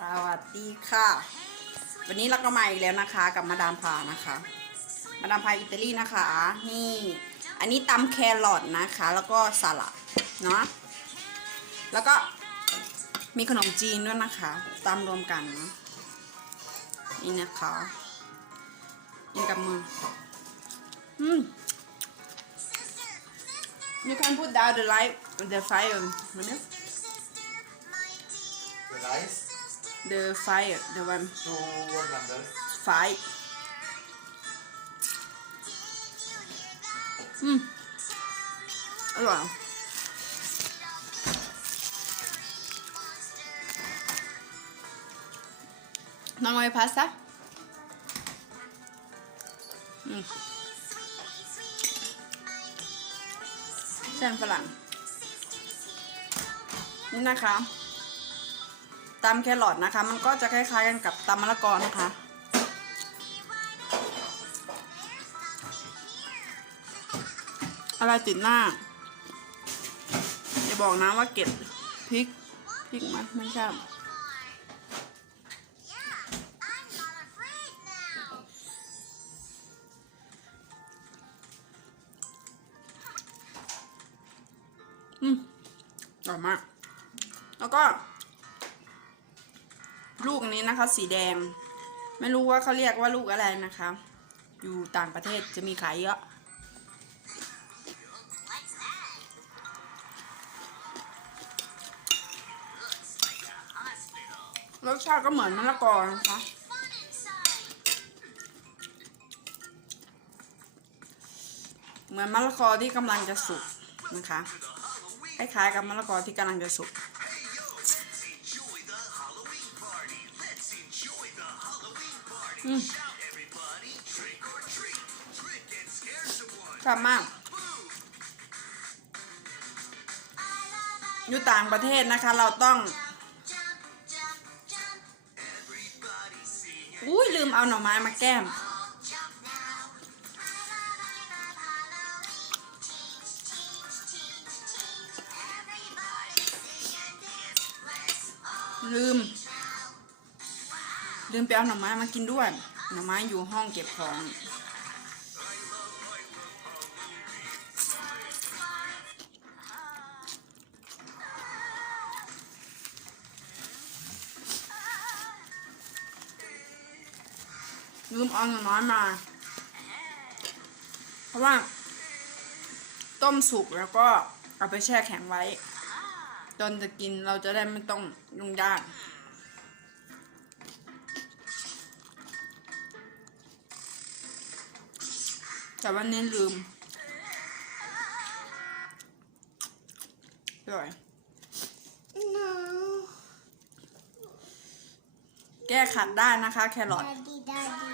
สวัสดีค่ะ วันนี้เราก็มาอีกแล้วนะคะกับมาดามพานะคะ มาดามพาอิตาลีนะคะ นี่ อันนี้ตำแครอทนะคะ แล้วก็สลัดเนาะแล้วก็มีขนมจีนด้วยนะคะตำรวมกันนะนี่นะคะกินกับมืออืม You can put down the light the fire minute The rice the fire the one to what number? five อืมอร่อยน้องไว้พาสต้าอืมเส้นฝรั่งนี่นะคะ ตำแครอทนะคะ มันก็จะคล้ายๆกันกับตำมะละกอนะคะ อะไรติดหน้าอย่าบอกนะว่าเก็บพริกพริกไหมไม่ใช่อืมอร่อยมาก แล้วก็ ลูกนนี้นะคะ สีแดง ไม่รู้ว่าเขาเรียกว่าลูกอะไรนะคะ อยู่ต่างประเทศจะมีขายเยอะรสชาติก็เหมือนมะละกอนะคะ เหมือนมะละกอที่กำลังจะสุกนะคะ คล้ายๆกับมะละกอที่กำลังจะสุก ชอบมาก อยู่ต่างประเทศนะคะ เราต้อง อุ้ยลืมเอาหน่อไม้มาแก้ม ลืม ลืมไปเอาหน่อไม้มากินด้วย หน่อไม้อยู่ห้องเก็บของ ลืมเอาหน่อไม้มา เพราะว่า ต้มสุกแล้วก็เอาไปแช่แข็งไว้จนจะกินเราจะได้ไม่ต้องยุ่งยาก แต่วันนี้ลืมอร่อย แก้ขัดได้นะคะ แครอท Daddy, daddy.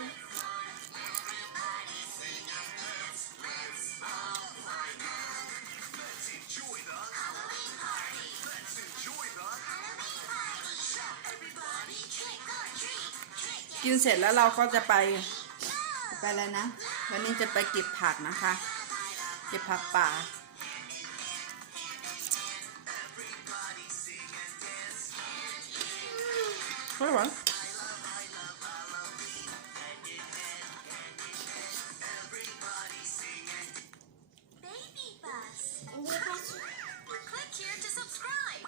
กินเสร็จแล้วเราก็จะไป ไปอะไรนะ วันนี้จะไปเก็บผักนะคะ เก็บผักป่า อร่อย Baby bus. And you press Click here to subscribe.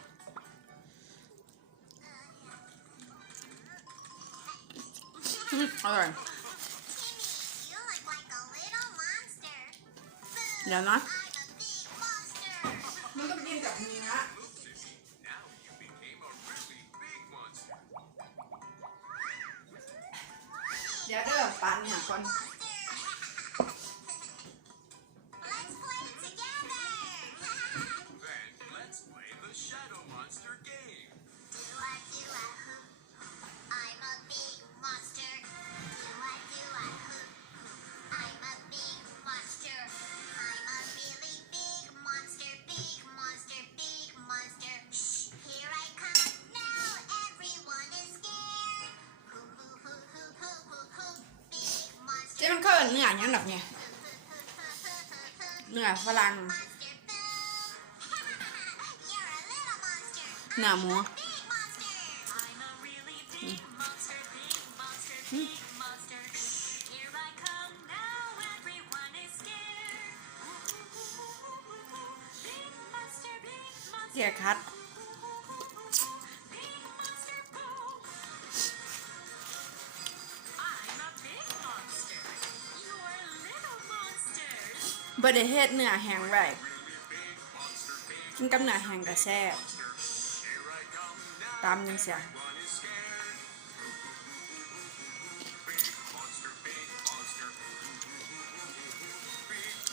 อืมอร่อย เดี๋ยวนะ มันต้องกินกับเนื้อเดี๋ยวเด้อปานเนี่ยคน เนื้ออย่างแบบเนี้ยเนื้อฝรั่งหน้าหมูเสียคัด บไดเฮ็ดเนื้อแห้งไว้กินกับเนื้อแห้งก็แซ่บตามยังเสีย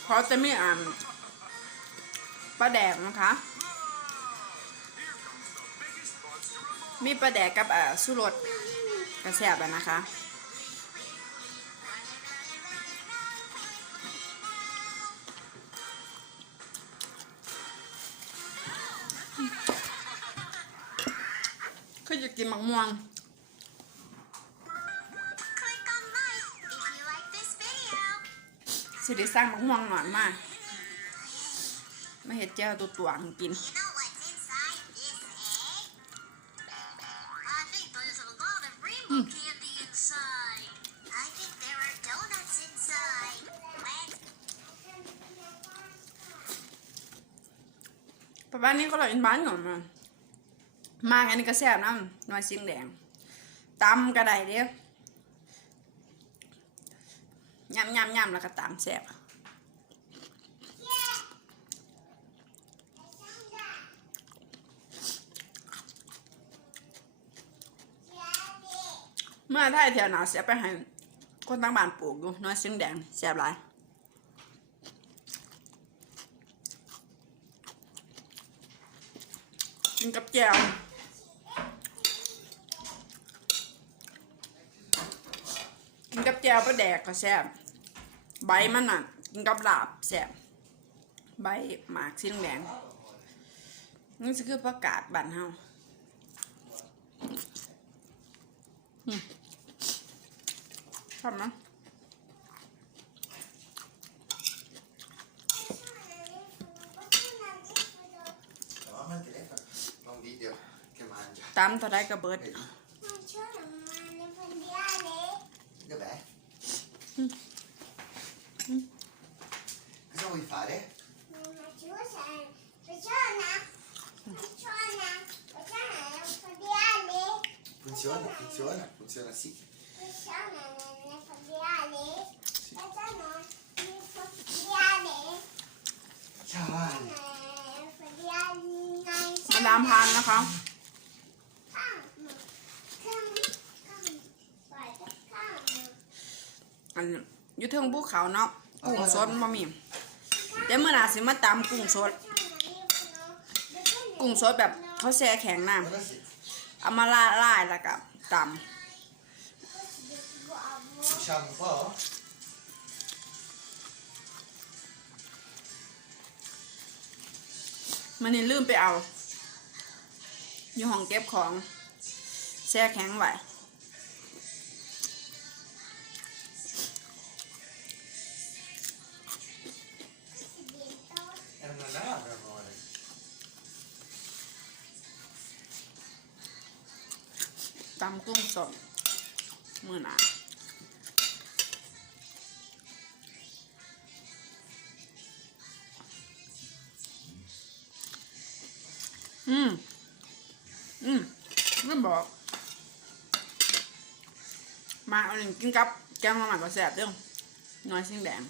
เพราะจะมีอ่านปลาแดกนะคะ มีปลาแดกกับอ่าสุรสกระแซบนะคะ กินมะม่วง Click on like if you like this video. สิได้สร้างมะม่วงหนอนมามาเห็ดแจ้วตัวตัวๆให้กิน You know what's inside this egg? I think there's a lot of rainbow candy inside. I think there are donuts inside. Let's ปะบ้ากอันนี้ก็แซ่บน้ำน้อยซิงแดงตำกระไดเด้อยำยำยำแล้วก็ตำแซ่บเมื่อไทยแถวหนาเสียไปให้คนตั้งบ้านปลูกอยู่น้อยซิงแดงแซ่บหลายกินกับแจ่วกินกับแจ่ วปลาแดกก็แซ่บใบมันอะกินกับลาบแซ่บใบหมากสีแดงนี่คือประกาศบ้านเฮาอืมทำนะ Mamma il telefono, fa un video che mangia. ตำเท่าไรก็เบิด Cosa vuoi fare? Mamma chiusa. Funziona? Funziona? Funziona nel mondiale? Funziona, funziona, funziona sì. Funziona nel mondiale? Funziona nel mondiale? Ciao Ale. Nel mondiale. มาดามพานนะคะ อยู่เทิงภูเขาเนาะกุ้งสดบ่มีเดี๋ยวมื้อหน้าสิมาตำกุ้งสด กุ้งสดแบบเขาแช่แข็งน้ Ora sì. ำเอามาละลายแล้วก็ต Usciamo un po'? ำมันนี่ลืมไปเอา อยู่ห้องเก็บของ แช่แข็งไว้ ตำกุ้งสดมือหนาอืม อืมไม่บอก มาเอาหนึ่งกินกับ แกงมาหมักก็แซ่บเด้อน้อยสิ่งแดง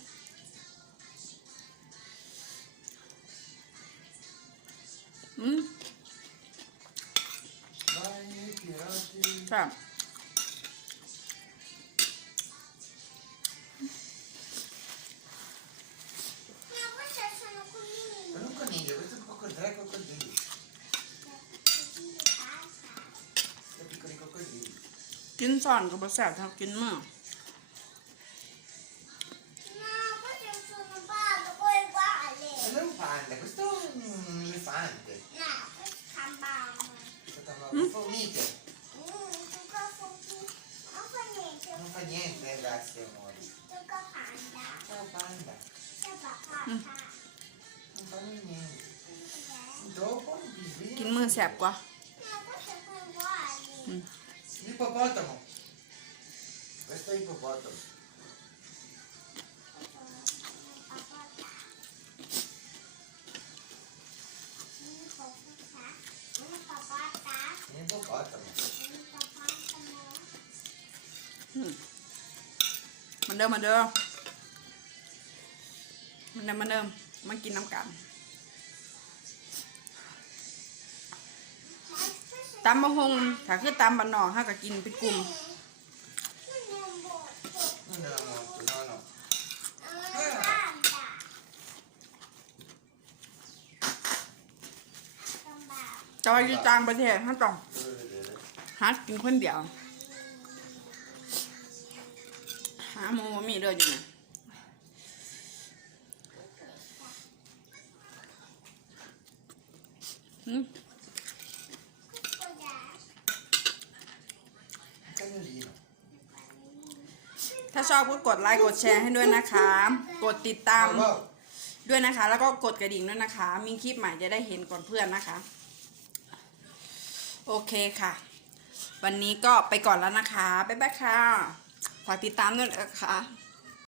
Tre piccoli coccodrilli. กินซ่อนก็บ่แซ่บเท่ากินมื้อ No, าป๊าตา Ippopotamo. นี่ป๊าป๊าตาโมมันเดิมมันเดิมมันเดิมมันเดิมมันกินน้ำกัน ตำบะฮงถ้าคือตำบันนอกถ้าก็กินเป็นกลุ่มจอยอยู่ต่างประเทศถ้าต้องฮัดกินคนเดียว หาโมบ่มีเด้ออยู่เนี่ยหืม ถ้าชอบก็กดไลค์กดแชร์ให้ด้วยนะคะ กดติดตามด้วยนะคะ แล้วก็กดกระดิ่งด้วยนะคะ มีคลิปใหม่จะได้เห็นก่อนเพื่อนนะคะ โอเคค่ะ วันนี้ก็ไปก่อนแล้วนะคะ บ๊ายบายค่ะ ฝากติดตามด้วยนะคะ